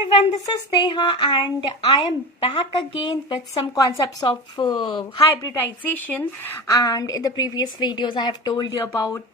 everyone, this is Neha and I am back again with some concepts of hybridization. And in the previous videos I have told you about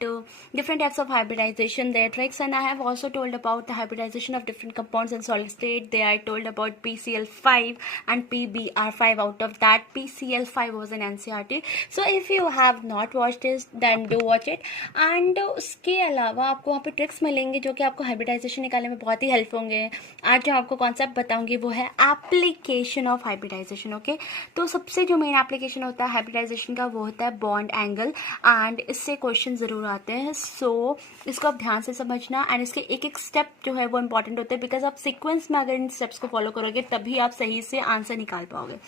different types of hybridization, their tricks, and I have also told about the hybridization of different compounds in solid state. There I told about PCl5 and PBr5. Out of that, PCl5 was an NCERT. So if you have not watched this, then do watch it. And उसके अलावा आपको वहाँ पे tricks मिलेंगे जो कि आपको hybridisation निकालने में बहुत ही हेल्प होंगे. आज जो आपको कॉन्सेप्ट बताऊंगी वो है एप्लीकेशन ऑफ हाइब्रिडाइजेशन. ओके, तो सबसे जो मेन एप्लीकेशन होता है हाइब्रिडाइजेशन का वो होता है बॉन्ड एंगल, एंड इससे क्वेश्चन ज़रूर आते हैं. सो इसको आप ध्यान से समझना, एंड इसके एक एक स्टेप जो है वो इंपॉर्टेंट होते हैं, बिकॉज आप सीक्वेंस में अगर इन स्टेप्स को फॉलो करोगे तभी आप सही से आंसर निकाल पाओगे.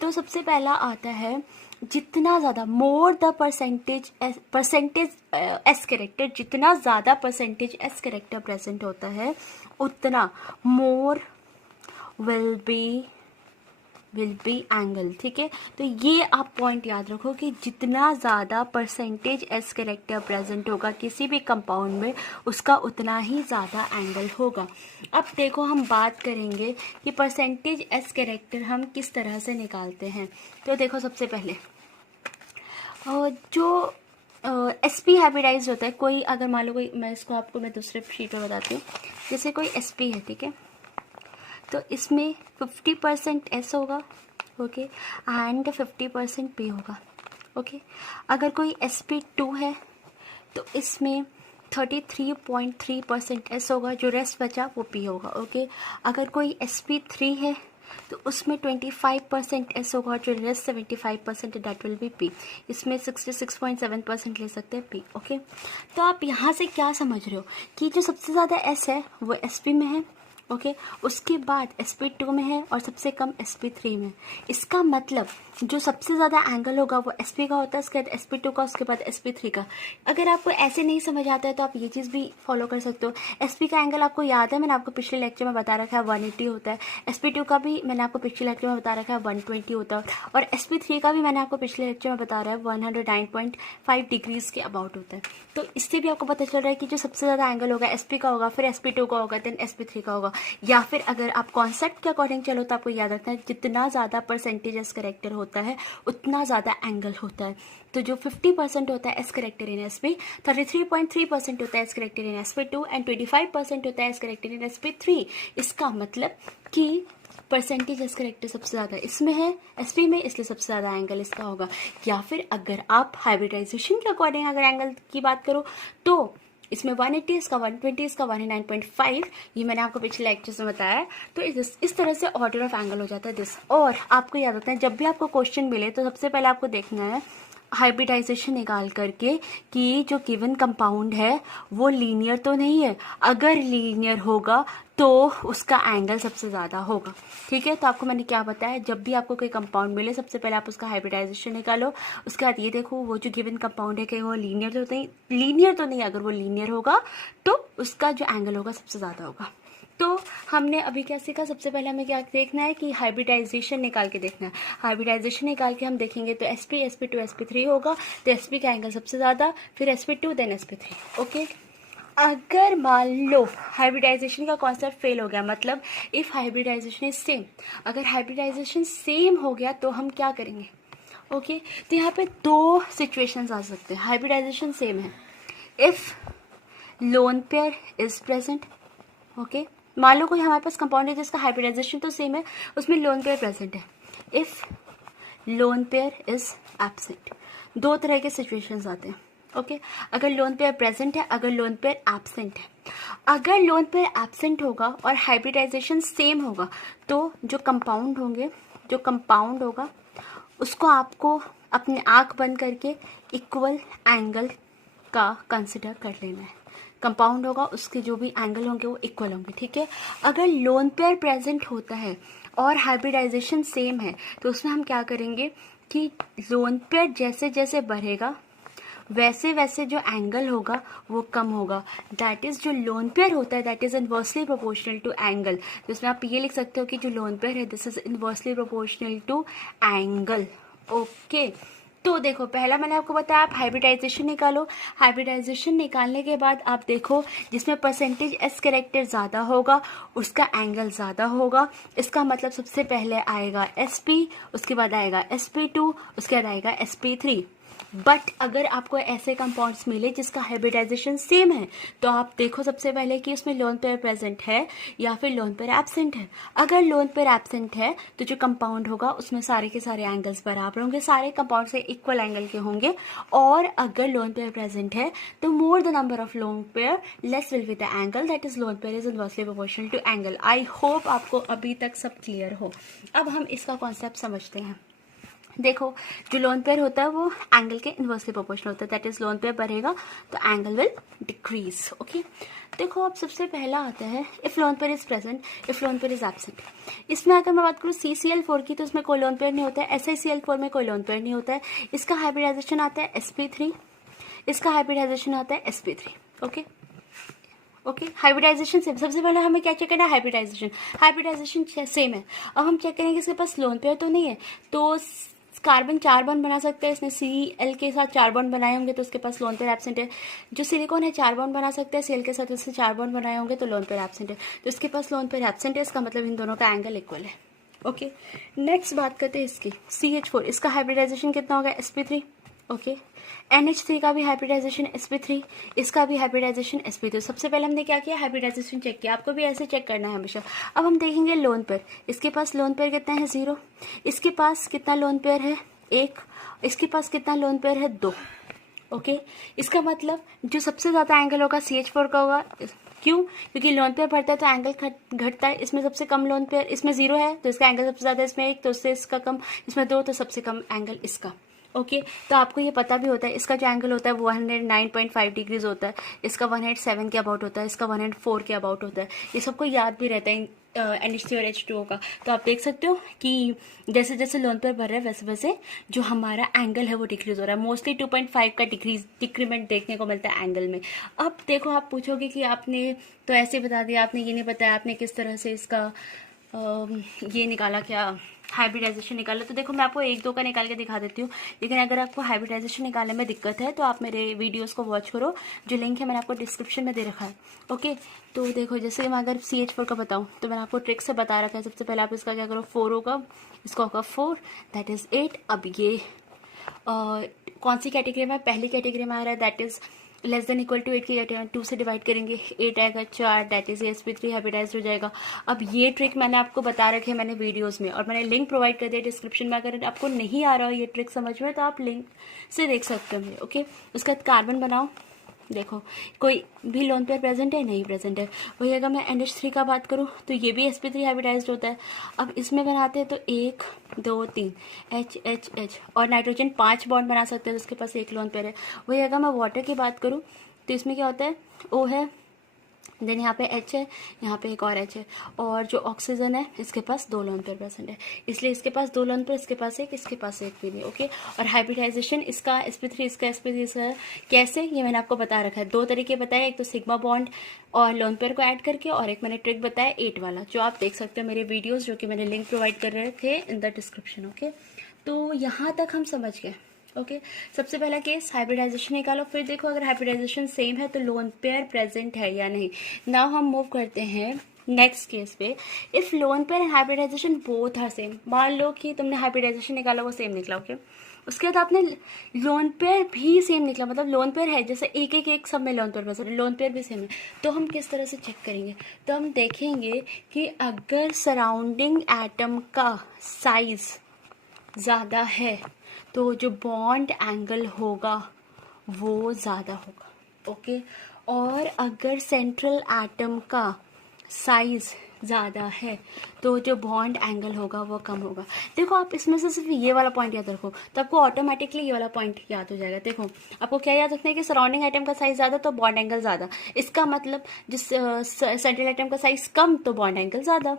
तो सबसे पहला आता है जितना ज़्यादा more the percentage S character, जितना ज़्यादा परसेंटेज एस कैरेक्टर प्रेजेंट होता है उतना मोर विल बी एंगल. ठीक है, तो ये आप पॉइंट याद रखो कि जितना ज़्यादा परसेंटेज एस कैरेक्टर प्रेजेंट होगा किसी भी कंपाउंड में उसका उतना ही ज़्यादा एंगल होगा. अब देखो हम बात करेंगे कि परसेंटेज एस कैरेक्टर हम किस तरह से निकालते हैं. तो देखो सबसे पहले जो SP हाइब्रिडाइज होता है, कोई अगर मान लो कोई, मैं इसको आपको मैं दूसरे शीट पर बताती हूँ. जैसे कोई SP है, ठीक है, तो इसमें 50% S होगा, ओके, एंड 50% P होगा. ओके, अगर कोई SP2 है तो इसमें 33.3% S होगा, जो रेस्ट बचा वो P होगा. ओके, अगर कोई SP3 है तो उसमें 25% S होगा, जो rest 75% that will be P. इसमें 66.7% ले सकते हैं P. ओके, तो आप यहाँ से क्या समझ रहे हो कि जो सबसे ज़्यादा S है वो SP में है, ओके, उसके बाद SP2 में है और सबसे कम SP3 में. इसका मतलब जो सबसे ज़्यादा एंगल होगा वो SP का होता है, उसके बाद SP2 का, उसके बाद SP3 का. अगर आपको ऐसे नहीं समझ आता है तो आप ये चीज़ भी फॉलो कर सकते हो. SP का एंगल आपको याद है, मैंने आपको पिछले लेक्चर में बता रखा है 180 होता है. SP2 का भी मैंने आपको पिछले लेक्चर में बता रखा है 120 होता है, और SP3 का भी मैंने आपको पिछले लेक्चर में बता रहा है 109.5 डिग्रीज के अबाउट होता है. तो इससे भी आपको पता चल रहा है कि जो सबसे ज़्यादा एंगल होगा SP का होगा, फिर SP2 का होगा, देन SP3 का होगा. या फिर अगर आप कॉन्सेप्ट के अकॉर्डिंग चलो तो आपको याद रखना है जितना ज़्यादा परसेंटेज एस करेक्टर होता है उतना ज़्यादा एंगल होता है. तो जो 50% होता है एस करेक्टर इन SP, 33.3% होता है S character in SP2, and 25% होता है एस करेक्टर इन SP3. इसका मतलब कि परसेंटेज एस करेक्टर सबसे ज़्यादा इसमें है SP में, इसलिए सबसे ज़्यादा एंगल इसका होगा. या फिर अगर आप हाइब्रिडाइजेशन के अकॉर्डिंग अगर एंगल की बात करो तो इसमें 180, इसका 120, इसका 109.5, ये मैंने आपको पिछले लेक्चर में बताया. तो इस तरह से ऑर्डर ऑफ एंगल हो जाता है दिस. और आपको याद रखना है जब भी आपको क्वेश्चन मिले तो सबसे पहले आपको देखना है हाइब्रिडाइजेशन निकाल करके कि जो गिवन कंपाउंड है वो लीनियर तो नहीं है. अगर लीनियर होगा तो उसका एंगल सबसे ज़्यादा होगा. ठीक है, तो आपको मैंने क्या बताया, जब भी आपको कोई कंपाउंड मिले सबसे पहले आप उसका हाइब्रिडाइजेशन निकालो. उसके बाद ये देखो वो जो गिवन कंपाउंड है कि वो लीनियर तो नहीं. अगर वो लीनियर होगा तो उसका जो एंगल होगा सबसे ज़्यादा होगा. तो हमने अभी क्या सीखा, सबसे पहले हमें क्या देखना है कि हाइब्रिडाइजेशन निकाल के देखना है. हाइब्रिडाइजेशन निकाल के हम देखेंगे तो SP, SP2, SP3 होगा. तो SP का एंगल सबसे ज़्यादा, फिर SP2, देन SP3. ओके, अगर मान लो हाइब्रिडाइजेशन का कॉन्सेप्ट फेल हो गया, मतलब इफ़ हाइब्रिडाइजेशन इज सेम, अगर हाइब्रिडाइजेशन सेम हो गया तो हम क्या करेंगे. ओके, तो यहाँ पे दो सिचुएशंस आ सकते हैं. हाइब्रिडाइजेशन सेम है, if loan pair is present. Okay, मान लो कोई हमारे पास कंपाउंड है जिसका हाइब्रिडाइजेशन तो सेम है, उसमें लोन पेयर प्रेजेंट है. If loan pair is absent, दो तरह के सिचुएशंस आते हैं. ओके, अगर लोन पेयर प्रेजेंट है, अगर लोन पेयर एब्सेंट है. अगर लोन पेयर एब्सेंट होगा और हाइब्रिडाइजेशन सेम होगा तो जो कंपाउंड होगा उसको आपको अपने आँख बंद करके इक्वल एंगल का कंसिडर कर लेना है. कंपाउंड होगा उसके जो भी एंगल होंगे वो इक्वल होंगे. ठीक है, अगर लोन पेयर प्रेजेंट होता है और हाइब्रिडाइजेशन सेम है तो उसमें हम क्या करेंगे कि लोन पेयर जैसे जैसे बढ़ेगा वैसे वैसे जो एंगल होगा वो कम होगा. दैट इज़ जो लोन पेयर होता है that is inversely proportional to angle. जिसमें आप ये लिख सकते हो कि जो लोन पेयर है this is inversely proportional to angle. Okay, तो देखो, पहला मैंने आपको बताया आप हाइब्रिडाइजेशन निकालो। हाइब्रिडाइजेशन निकालने के बाद आप देखो जिसमें परसेंटेज एस कैरेक्टर ज़्यादा होगा उसका एंगल ज़्यादा होगा। इसका मतलब सबसे पहले आएगा SP, उसके बाद आएगा SP2, उसके बाद आएगा SP3। बट अगर आपको ऐसे कंपाउंड्स मिले जिसका हाइब्रिडाइजेशन सेम है तो आप देखो सबसे पहले कि उसमें लोन पेयर प्रेजेंट है या फिर लोन पेयर एब्सेंट है। अगर लोन पेयर एब्सेंट है तो जो कंपाउंड होगा उसमें सारे के सारे एंगल्स बराबर होंगे, सारे कंपाउंड से इक्वल एंगल के होंगे। और अगर लोन पेयर प्रेजेंट है तो more the number of lone pair less will be the angle, that is lone pair is inversely proportional to angle. I hope आपको अभी तक सब क्लियर हो। अब हम इसका कॉन्सेप्ट समझते हैं। देखो, जो लोन पेयर होता है वो एंगल के इनवर्सली प्रोपोर्शनल होता है, दैट इज लोन पेयर बढ़ेगा तो एंगल विल डिक्रीज। ओके, देखो अब सबसे पहला आता है if lone pair is present, if lone pair is absent. इसमें अगर मैं बात करूँ CCl4 की तो इसमें कोई लोन पेयर नहीं होता है, SiCl4 में कोई लोन पेयर नहीं होता है। इसका हाइब्रिडाइजेशन आता है sp3, इसका हाइब्रिडाइजेशन आता है sp3। Okay, hybridisation same. सबसे पहले हमें क्या चेक करना है, हाइब्रिडाइजेशन सेम है। अब हम चेक करेंगे इसके पास लोन पेयर तो नहीं है, तो कार्बन 4 बॉन्ड बना सकते हैं, इसने Cl के साथ 4 बॉन्ड बनाए होंगे तो उसके पास लोन पेयर एब्सेंट है। जो सिलिकॉन है 4 बॉन्ड बना सकते हैं, Cl के साथ इससे 4 बॉन्ड बनाए होंगे तो लोन पेयर एब्सेंट है, तो इसके पास लोन पेयर एब्सेंट है। इसका मतलब इन दोनों का एंगल इक्वल है। ओके, नेक्स्ट बात करते हैं इसकी CH4, इसका हाइब्रिडाइजेशन कितना होगा, sp3। ओके, NH3 का भी हाइब्रिडाइजेशन sp3, इसका भी हाइब्रिडाइजेशन sp3। सबसे पहले हमने क्या किया, हाइब्रिडाइजेशन चेक किया। आपको भी ऐसे चेक करना है हमेशा। अब हम देखेंगे लोन पेयर, इसके पास लोन पेयर कितना है, 0। इसके पास कितना लोन पेयर है, 1। इसके पास कितना लोन पेयर है, 2। ओके, इसका मतलब जो सबसे ज़्यादा एंगल होगा CH4 का होगा। क्यों, क्योंकि लोन पेयर बढ़ता है तो एंगल घटता है। इसमें सबसे कम लोन पेयर, इसमें 0 है तो इसका एंगल सबसे ज़्यादा, इसमें 1 तो इससे इसका कम, इसमें 2 तो सबसे कम एंगल इसका। ओके, तो आपको ये पता भी होता है इसका जो एंगल होता है वो 109.5 डिग्रीज होता है, इसका 107 के अबाउट होता है, इसका 104 के अबाउट होता है। ये सबको याद भी रहता है NH3 और H2O का। तो आप देख सकते हो कि जैसे जैसे लोन पेयर बढ़ रहा है वैसे वैसे जो हमारा एंगल है वो डिक्रीज हो रहा है। मोस्टली 2.5 का डिक्रीमेंट देखने को मिलता है एंगल में। अब देखो, आप पूछोगे कि आपने तो ऐसे बता दिया, आपने ये नहीं बताया आपने किस तरह से इसका ये निकाला, क्या हाइब्रिडाइजेशन निकाला। तो देखो, मैं आपको 1-2 का निकाल के दिखा देती हूँ, लेकिन अगर आपको हाइब्रिडाइजेशन निकालने में दिक्कत है तो आप मेरे वीडियोस को वॉच करो, जो लिंक है मैंने आपको डिस्क्रिप्शन में दे रखा है। ओके, तो देखो जैसे मैं अगर CH4 का बताऊँ तो मैंने आपको ट्रिक से बता रखा है। सबसे पहले आप इसका क्या करो, 4 होगा, इसका होगा 4, दैट इज़ 8। अब ये कौन सी कैटेगरी में, पहली कैटेगरी में आ रहा है, that is less than equal to 8 की कैटेगरी। 2 से डिवाइड करेंगे 8 आएगा, 4, दैट इज sp3 हाइब्रिडाइज हो जाएगा। अब ये ट्रिक मैंने आपको बता रखे हैं मैंने वीडियोस में, और मैंने लिंक प्रोवाइड कर दिया डिस्क्रिप्शन में। अगर आपको नहीं आ रहा हो ये ट्रिक समझ में तो आप लिंक से देख सकते हो। ओके, उसके बाद कार्बन बनाओ। देखो, कोई भी लोन पेयर प्रेजेंट है, नहीं प्रेजेंट है। वही अगर मैं NH3 का बात करूँ तो ये भी sp3 हाइब्रिडाइज्ड होता है। अब इसमें बनाते हैं तो 1 2 3 H और नाइट्रोजन 5 बॉन्ड बना सकते हैं, उसके पास 1 लोन पेयर है। वही अगर मैं वाटर की बात करूँ तो इसमें क्या होता है, O है, देन यहाँ पे H है, यहाँ पे एक और H है, और जो ऑक्सीजन है इसके पास 2 लोन पेयर प्रेजेंट है, इसलिए इसके पास 2 लोन पेयर, इसके पास 1, इसके पास 1 भी नहीं। ओके, और हाइब्रिडाइजेशन इसका sp3, इसका sp3, इसका कैसे, ये मैंने आपको बता रखा है। 2 तरीके बताए, एक तो सिग्मा बॉन्ड और लोन पेयर को ऐड करके, और एक मैंने ट्रिक बताया 8 वाला, जो आप देख सकते हो मेरे वीडियोज़, जो कि मैंने लिंक प्रोवाइड कर रखे इन द डिस्क्रिप्शन। ओके, तो यहाँ तक हम समझ गए। ओके, सबसे पहला केस हाइब्रिडाइजेशन निकालो, फिर देखो अगर हाइब्रिडाइजेशन सेम है तो लोन पेयर प्रेजेंट है या नहीं। नाउ हम मूव करते हैं नेक्स्ट केस पे। If lone pair and hybridisation both are same, मान लो कि तुमने हाइब्रिडाइजेशन निकाला वो सेम निकला। ओके, उसके बाद आपने लोन पेयर भी सेम निकला, मतलब लोन पेयर है जैसे एक सब में lone pair present, lone pair भी सेम है, तो हम किस तरह से चेक करेंगे, तो हम देखेंगे कि अगर सराउंडिंग एटम का साइज ज़्यादा है तो जो बॉन्ड एंगल होगा वो ज़्यादा होगा। ओके, और अगर सेंट्रल एटम का साइज ज़्यादा है तो जो बॉन्ड एंगल होगा वो कम होगा। देखो, आप इसमें से सिर्फ ये वाला पॉइंट याद रखो तो आपको ऑटोमेटिकली ये वाला पॉइंट याद हो जाएगा। देखो, आपको क्या याद रखना है कि सराउंडिंग आइटम का साइज ज़्यादा तो बॉन्ड एंगल ज़्यादा, इसका मतलब जिस सेंट्रल आइटम का साइज कम तो बॉन्ड एंगल ज़्यादा,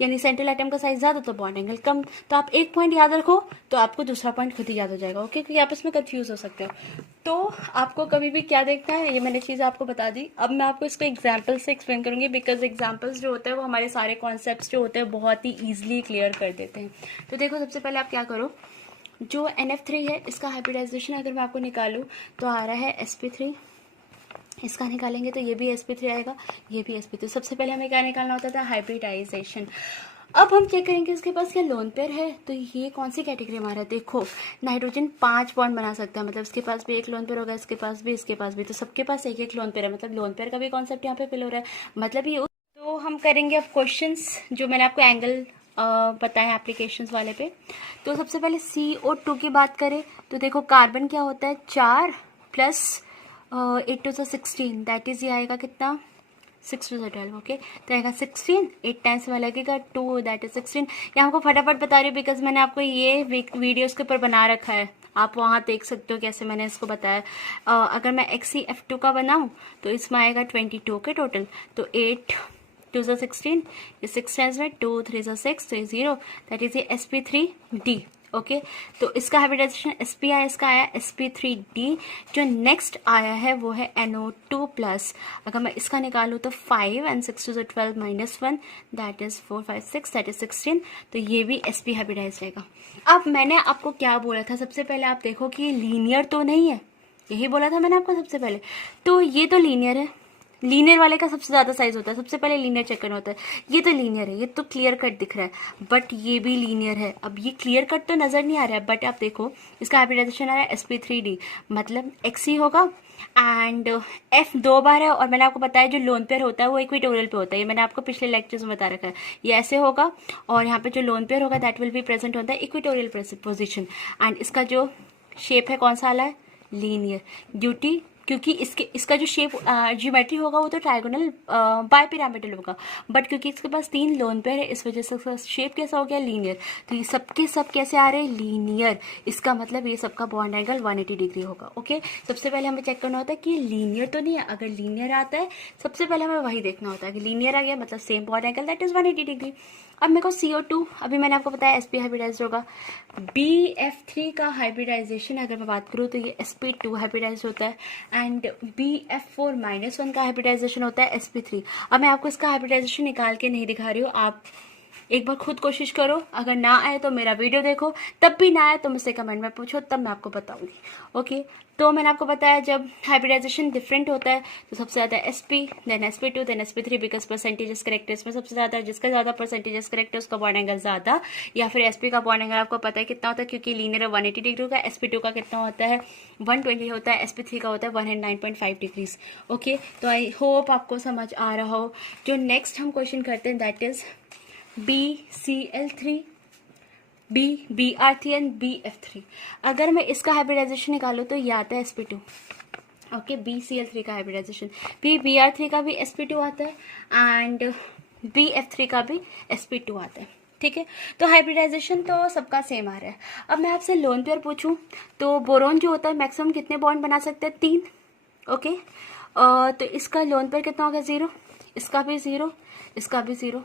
यानी सेंट्रल आइटम का साइज ज़्यादा तो बॉन्ड एंगल कम। तो आप एक पॉइंट याद रखो तो आपको दूसरा पॉइंट खुद ही याद हो जाएगा। ओके, क्योंकि आप इसमें कंफ्यूज हो सकते हो। तो आपको कभी भी क्या देखना है, ये मैंने चीज़ आपको बता दी। अब मैं आपको इसको एग्जाम्पल से एक्सप्लेन करूंगी, बिकॉज एग्जाम्पल्स जो होते हैं वो हमारे सारे कॉन्सेप्ट्स जो होते हैं बहुत ही ईजिली क्लियर कर देते हैं। तो देखो, सबसे पहले आप क्या करो, जो NF3 है इसका हाइब्रिडाइजेशन अगर मैं आपको निकालूँ तो आ रहा है sp3, इसका निकालेंगे तो ये भी sp3 आएगा, ये भी sp3। सबसे पहले हमें क्या निकालना होता था, हाइब्रिडाइजेशन। अब हम चेक करेंगे इसके पास क्या लोन पेयर है, तो ये कौन सी कैटेगरी में आ रहा है। देखो नाइट्रोजन 5 बॉन्ड बना सकता है, मतलब इसके पास भी एक लोन पेयर होगा, इसके पास भी, इसके पास भी, तो सबके पास एक एक लोन पेयर है, मतलब लोन पेयर का भी कॉन्सेप्ट यहाँ पे फिल हो रहा है, मतलब ये। तो हम करेंगे अब क्वेश्चंस जो मैंने आपको एंगल बताया एप्लीकेशंस वाले पे। तो सबसे पहले CO2 की बात करें तो देखो कार्बन क्या होता है 4 प्लस 8 to 16, दैट इज ये आएगा कितना 6 to 12, ओके। तो आएगा 16, 8 टाइम्स में लगेगा 2, दैट इज 16। ये हमको फटाफट बता रही हूँ बिकॉज मैंने आपको ये वीडियो उसके ऊपर बना रखा है, आप वहाँ देख सकते हो कैसे मैंने इसको बताया। अगर मैं XeF2 का बनाऊँ तो इसमें आएगा 22 के टोटल, तो 8 2 से 16, ये 6 टाइम्स में 2 3 से 6, तो ये 0, दैट इज ये sp3d, ओके। तो इसका हाइब्रिडाइजेशन sp आया, इसका आया sp3d। जो नेक्स्ट आया है वो है NO2 प्लस। अगर मैं इसका निकालूँ तो 5 and 6 to the 12 minus 1, that is 4 5 6, that is 16, तो ये भी sp हाइब्रिडाइज रहेगा। अब मैंने आपको क्या बोला था, सबसे पहले आप देखो कि ये लीनियर तो नहीं है, यही बोला था मैंने आपको सबसे पहले। तो ये तो लीनियर है, लीनियर वाले का सबसे ज़्यादा साइज होता है, सबसे पहले लीनियर चेक करना होता है। ये तो लीनियर है, ये तो क्लियर कट दिख रहा है, बट ये भी लीनियर है। अब ये क्लियर कट तो नज़र नहीं आ रहा है, बट आप देखो इसका हाइब्रिडाइजेशन आ रहा है sp3d, मतलब Xe होगा एंड F 2 बार है। और मैंने आपको बताया जो लोन पेयर होता है वो इक्वेटोरियल पे होता है, ये मैंने आपको पिछले लेक्चर्स में बता रखा है। ये ऐसे होगा और यहाँ पे जो लोन पेयर होगा दैट विल बी प्रेजेंट होता है इक्वेटोरियल पोजिशन, एंड इसका जो शेप है कौन सा वाला है, लीनियर, ड्यूटी, क्योंकि इसका जो शेप ज्योमेट्री होगा वो तो ट्रायगोनल बायपिरामिडल होगा, बट क्योंकि इसके पास 3 लोन पेयर है इस वजह से इसका शेप कैसा हो गया, लीनियर। तो ये सबके सब कैसे आ रहे हैं, लीनियर। इसका मतलब ये सबका बॉन्ड एंगल 180 डिग्री होगा, ओके। सबसे पहले हमें चेक करना होता है कि लीनियर तो नहीं है। अगर लीनियर आता है सबसे पहले हमें वही देखना होता है कि लीनियर आ गया मतलब same bond angle, that is 180 degree. अब मेरे को CO2, अभी मैंने आपको बताया sp हाइब्रिडाइज होगा। BF3 का हाइब्रिडाइजेशन अगर मैं बात करूँ तो ये sp2 हाइब्रिडाइज होता है, एंड BF4-1 का हाइब्रिडाइजेशन होता है sp3। अब मैं आपको इसका हाइब्रिडाइजेशन निकाल के नहीं दिखा रही हूँ, आप एक बार खुद कोशिश करो, अगर ना आए तो मेरा वीडियो देखो, तब भी ना आए तो मुझसे कमेंट में पूछो, तब मैं आपको बताऊंगी, ओके। तो मैंने आपको बताया जब हाइब्रिडाइजेशन डिफरेंट होता है तो सबसे ज़्यादा sp, then sp2, then sp3, because percentages correct है इसमें सबसे ज़्यादा, जिसका ज़्यादा परसेंटेजेस करेक्ट है उसका बॉन्ड एंगल ज़्यादा, या फिर sp का बॉन्ड एंगल आपको पता है कितना होता है क्योंकि लीनियर 180 डिग्री का, sp2 का कितना होता है 120 होता है, sp3 का होता है 109.5 डिग्रीज, ओके। तो आई होप आपको समझ आ रहा हो। जो नेक्स्ट हम क्वेश्चन करते हैं that is BCl3, BR3 and BF3। अगर मैं इसका हाइब्रिडाइजेशन निकालूँ तो ये आता है sp2, ओके। BCl3 का हाइब्रिडाइजेशन, BR3 का भी sp2 आता है एंड BF3 का भी sp2 आता है, ठीक है। तो हाइब्रिडाइजेशन तो सबका सेम आ रहा है। अब मैं आपसे लोन पेयर पूछूं तो बोरोन जो होता है मैक्सिमम कितने बॉन्ड बना सकते हैं, 3, ओके। तो इसका लोन पेयर कितना होगा, 0, इसका भी 0, इसका भी 0।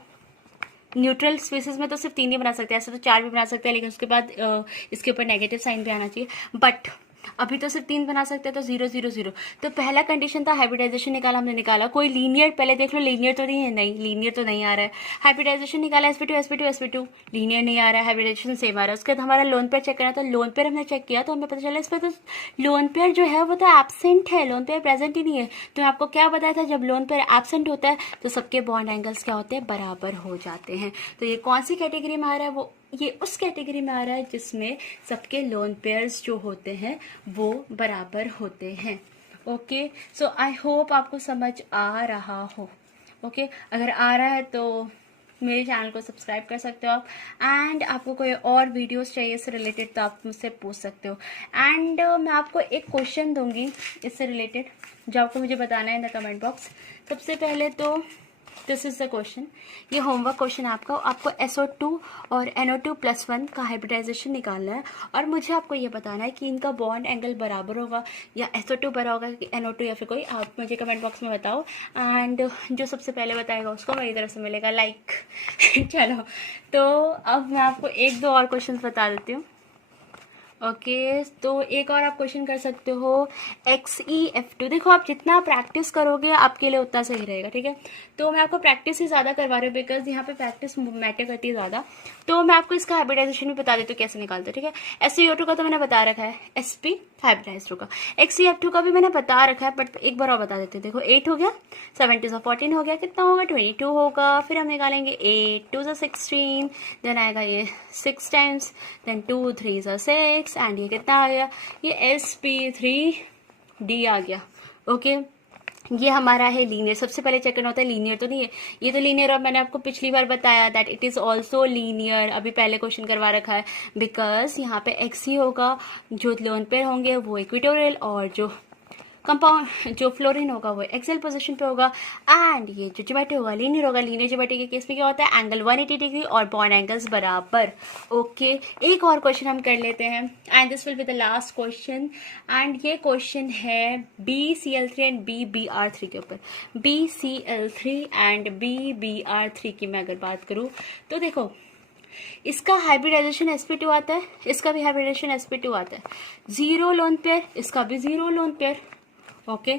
न्यूट्रल स्पेसिस में तो सिर्फ 3 ही बना सकते हैं, ऐसे तो 4 भी बना सकते हैं, लेकिन उसके बाद इसके ऊपर नेगेटिव साइन भी आना चाहिए, बट अभी तो सिर्फ 3 बना सकते हैं, तो 0 0 0। तो पहला कंडीशन था हाइब्रिडाइजेशन निकाला, हमने निकाला कोई लीनियर, पहले देख लो लीनियर तो नहीं है, नहीं लीनियर तो नहीं आ रहा है। हाइब्रिडाइजेशन निकाला sp2 लीनियर नहीं आ रहा है, हाइब्रिडाइजेशन सेम आ रहा है। उसके बाद हमारा लोन पेयर चेक करना था, लोन पेयर हमने चेक किया तो हमें पता चला इस पर तो लोन पेयर जो है वो तो एब्सेंट है, लोन पेयर प्रेजेंट ही नहीं है। तो मैं आपको क्या बताया था, जब लोन पेयर एब्सेंट होता है तो सबके बॉन्ड एंगल्स क्या होते हैं, बराबर हो जाते हैं। तो ये कौन सी कैटेगरी में आ रहा है, वो ये उस कैटेगरी में आ रहा है जिसमें सबके लोन पेयर्स जो होते हैं वो बराबर होते हैं, ओके। सो आई होप आपको समझ आ रहा हो, ओके। अगर आ रहा है तो मेरे चैनल को सब्सक्राइब कर सकते हो आप, एंड आपको कोई और वीडियोस चाहिए इससे रिलेटेड तो आप मुझसे पूछ सकते हो। एंड मैं आपको एक क्वेश्चन दूंगी इससे रिलेटेड जो आपको मुझे बताना है इन द कमेंट बॉक्स। सबसे पहले तो दिस इज द क्वेश्चन, ये होमवर्क क्वेश्चन आपको SO2 और NO2+1 का हाइब्रिडाइजेशन निकालना है, और मुझे आपको ये बताना है कि इनका बॉन्ड एंगल बराबर होगा या SO2 बड़ा होगा कि NO2 या फिर कोई, आप मुझे कमेंट बॉक्स में बताओ, एंड जो सबसे पहले बताएगा उसको मेरी तरफ से मिलेगा लाइक चलो, तो अब मैं आपको 1-2 और क्वेश्चन बता देती हूँ। ओके तो एक और आप क्वेश्चन कर सकते हो XeF2। देखो आप जितना प्रैक्टिस करोगे आपके लिए उतना सही रहेगा, ठीक है। तो मैं आपको प्रैक्टिस ही ज़्यादा करवा रही हूँ बिकॉज यहाँ पे प्रैक्टिस मैटर करती है ज़्यादा। तो मैं आपको इसका हाइब्रिडाइजेशन भी बता देती हूँ कैसे निकालते हैं, ठीक है। SeO2 का तो मैंने बता रखा है, sp हाइब्रिडाइज का। XeF2 का भी मैंने बता रखा है बट एक बार और बता देते हैं। देखो 8 हो गया, 7 2 14 हो गया, कितना होगा 22 होगा। फिर हम निकालेंगे 8 2 16, देन आएगा ये 6 टाइम्स, देन 2 3 6 एंड ये कितना आ गया, ये sp3d आ गया। ओके ये हमारा है लीनियर। सबसे पहले चेक करना होता है लीनियर तो नहीं है, ये तो लीनियर। और मैंने आपको पिछली बार बताया that it is also linear, अभी पहले क्वेश्चन करवा रखा है। बिकॉज यहाँ पे एक्स ही होगा, जो लोन पेयर होंगे वो इक्वेटोरियल, और जो कंपाउंड जो फ्लोरीन होगा वो एक्सेल पोजीशन पे होगा। एंड ये जो ज्योमेट्री होगा लीनियर होगा। लीनियर ज्योमेट्री के केस में क्या होता है, एंगल 180 डिग्री और बॉन्ड एंगल्स बराबर। ओके एक और क्वेश्चन हम कर लेते हैं and this will be the last question. And ये क्वेश्चन है BCl3 एंड BBr3 के ऊपर। BCl3 एंड BBr3 की मैं अगर बात करूँ तो देखो इसका हाइब्रिडाइजेशन sp2 आता है, इसका भी हाइब्रिडाइजेशन sp2 आता है। जीरो लोन पेयर, इसका भी जीरो लोन पेयर। ओके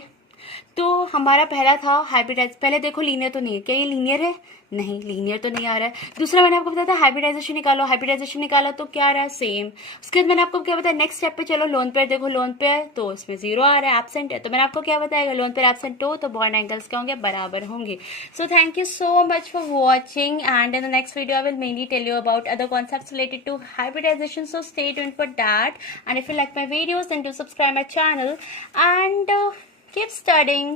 तो हमारा पहला था हाइब्रिडाइज। पहले देखो लीनियर तो नहीं है, क्या ये लीनियर है, नहीं लीनियर तो नहीं आ रहा है। दूसरा मैंने आपको बताया था हाइब्रिडाइजेशन निकालो, हाइब्रिडाइजेशन निकाला तो क्या आ रहा है सेम। उसके बाद मैंने आपको क्या बताया नेक्स्ट स्टेप पे चलो लोन पेयर देखो, लोन पेयर तो इसमें जीरो आ रहा है, एब्सेंट है। तो मैंने आपको क्या बताया लोन पेयर एब्सेंट हो तो बॉन्ड एंगल्स क्या होंगे, बराबर होंगे। So thank you so much for watching and in the next video I will mainly tell you about other concepts related to hybridization, so stay tuned for that. And if you like my videos then do subscribe my channel and keep studying.